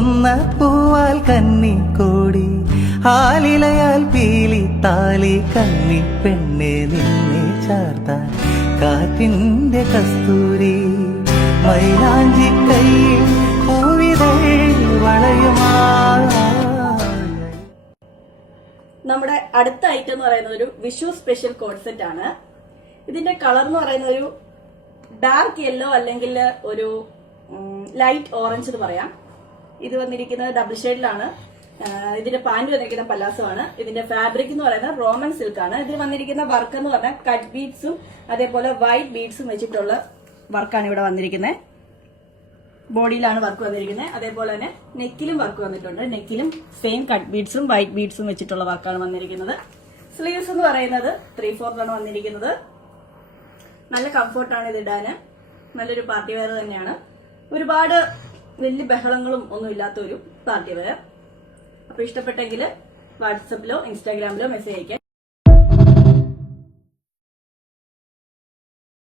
പൂക്കുന്ന പൂവാൽ കന്നിക്കോടി ആലിലയാൽ പീലി താലി കന്നി പെണ്ണെ നിന്നെ ചാർത്താൻ കാറ്റിന്റെ കസ്തൂരി മൈലാഞ്ചി കയ്യിൽ പൂവിതൾ വളയുമാ. നമ്മുടെ അടുത്ത ഐറ്റം എന്ന് പറയുന്നത് ഒരു വിഷു സ്പെഷ്യൽ കോൺസെപ്റ്റ് ആണ്. ഇതിന്റെ കളർ എന്ന് പറയുന്നത് ഒരു ഡാർക്ക് യെല്ലോ അല്ലെങ്കിൽ ഒരു ലൈറ്റ് ഓറഞ്ച് എന്ന് പറയാം. ഇത് വന്നിരിക്കുന്നത് ഡബിൾ ഷെയ്ഡിലാണ്. ഇതിന്റെ പാന്റ് വന്നിരിക്കുന്ന പല്ലാസമാണ്. ഇതിന്റെ ഫാബ്രിക് എന്ന് പറയുന്നത് റോമൻ സിൽക്ക് ആണ്. ഇതിൽ വന്നിരിക്കുന്ന വർക്ക് എന്ന് പറഞ്ഞാൽ കട്ട് ബീഡ്സും അതേപോലെ വൈറ്റ് ബീഡ്സും വെച്ചിട്ടുള്ള വർക്കാണ് ഇവിടെ വന്നിരിക്കുന്നത്. ബോഡിയിലാണ് വർക്ക് വന്നിരിക്കുന്നത്. അതേപോലെ തന്നെ നെക്കിലും വർക്ക് വന്നിട്ടുണ്ട്. നെക്കിലും സെയിം കട്ട് ബീഡ്സും വൈറ്റ് ബീഡ്സും വെച്ചിട്ടുള്ള വർക്കാണ് വന്നിരിക്കുന്നത്. സ്ലീവ്സ് എന്ന് പറയുന്നത് 3/4 ആണ് വന്നിരിക്കുന്നത്. നല്ല കംഫർട്ടാണ് ഇത് ഇടാന്. നല്ലൊരു പാർട്ടി വെയർ തന്നെയാണ്. ഒരുപാട് വലിയ ബഹളങ്ങളും ഒന്നും ഇല്ലാത്ത ഒരു പാർട്ടി വെയർ. അപ്പൊ ഇഷ്ടപ്പെട്ടെങ്കിൽ വാട്സപ്പിലോ ഇൻസ്റ്റാഗ്രാമിലോ മെസ്സേജ് അയക്കാം.